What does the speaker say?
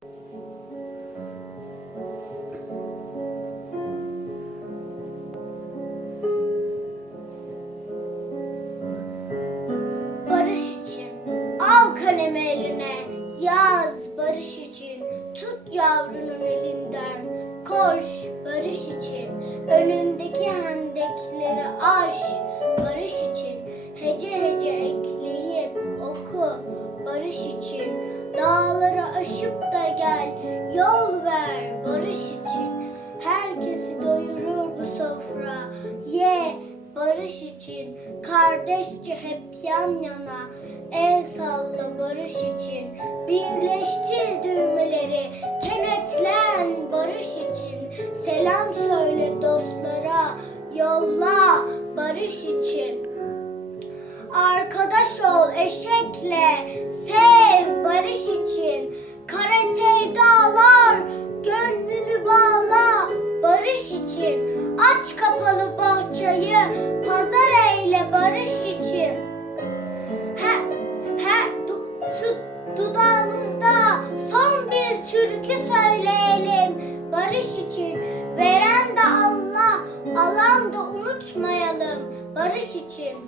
Barış için. Al kalemi eline. Yaz barış için. Tut yavrunun elinden. Koş barış için. Önündeki hendekleri aş. Barış için. Hece hece ekleyip oku barış için. Dağları aşıp yol ver barış için. Herkesi doyurur bu sofra. Ye barış için. Kardeşçe hep yan yana. El salla barış için. Birleştir düğmeleri. Kenetlen barış için. Selam söyle dostlara. Yolla barış için. Arkadaş ol eşekle, Aç kapalı bahçeyi, pazar eyle barış için. He, he, du, şu dudağımızda son bir türkü söyleyelim barış için. Veren de Allah, alan da unutmayalım barış için.